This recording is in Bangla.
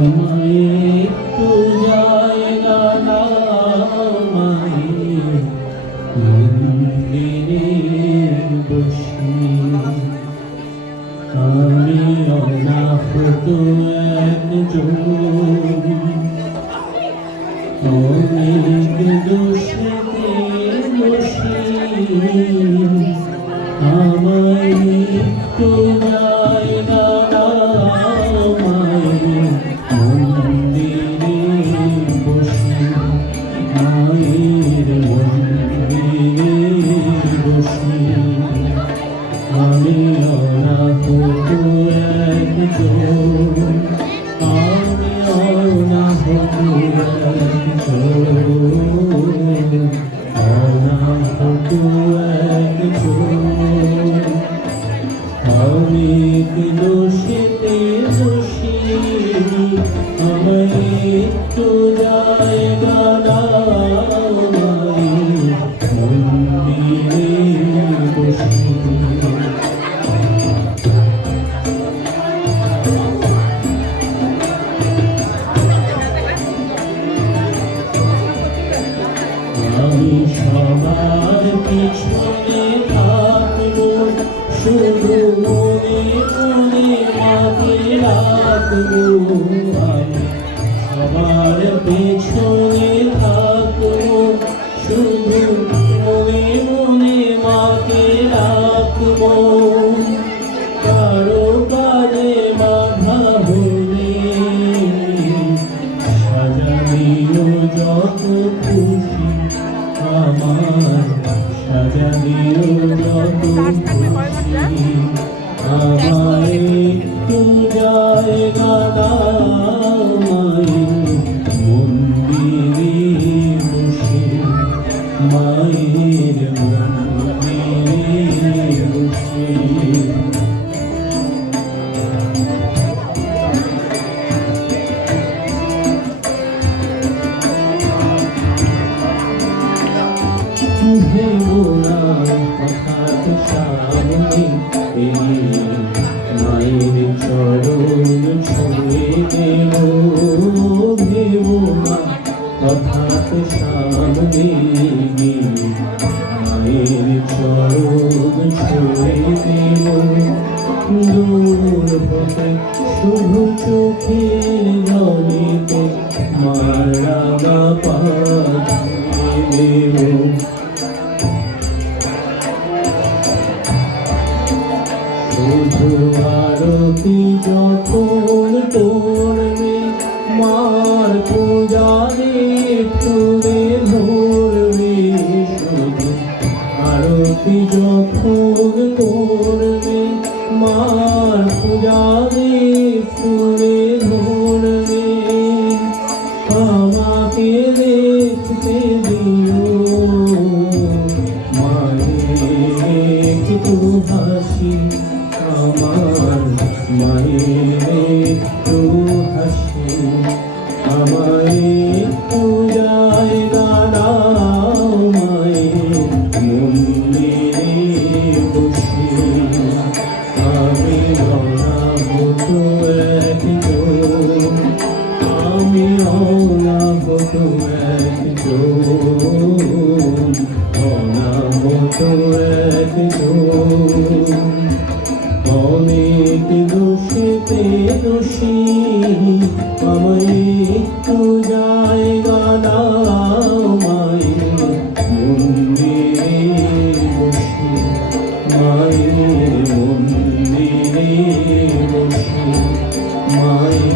আমায় একটু জায়গা দাও মায়ের মন্দিরে বসে। আমি অনাথ একজন, অনেক দোষেতে দোষী। আমায় একটু জায়গা দাও মায়ের মন্দিরে বসে। মায়ের মন্দিরে বসে আমি অনাথ একজন, আমি অনাথ একজন, অনাথ একজন। আমি দোষেতে দোষী, আমায় একটু জায়গা দাও মায়ের মন্দিরে বসে। আমি সবার পিছনে থাকবো, শুধু মনে মনে মাকে রাখবো। আমি সবার পেছনে থাকবো, শুধু মনে মনে মাকে রাখবো। কারো কাজে বাধা হলে সাজাবিও যত খুশি, আমার সাজাবিও যত খুশি। আমায় একটু জায়গা দাও মায়ের মন্দিরে বসে। মায়ের মন্দিরে বসে ভেবোনা হঠাৎ সামনে মায়ের চরণ ছুঁয়ে দেব। ভেবোনা হঠাৎ সামনে মায়ের চরণ ছুঁয়ে দেব। দূর হতে শুধু চোখের জলেতে মার রাঙা পা দেব। শুধু আরতি যখন করবে মার পূজারে ফুলে ধরবে। শুধু আরতি যখন করবে মার পূজারে ফুলে ধরবে। আমাকে দেখতে দিও মায়ের একটু হাসি, আমার মায়ের একটু হাসি। আমায় একটু জায়গা দাও মায়ের মন্দিরে বসে। আমি অনাথ একজন, আমি অনাথ একজন, অনাথ একজন। অনেক দোষেতে দোষী, আমায় একটু জায়গা দাও মায়ের মন্দিরে বসে। মায়ের মন্দিরে বসে মায়ের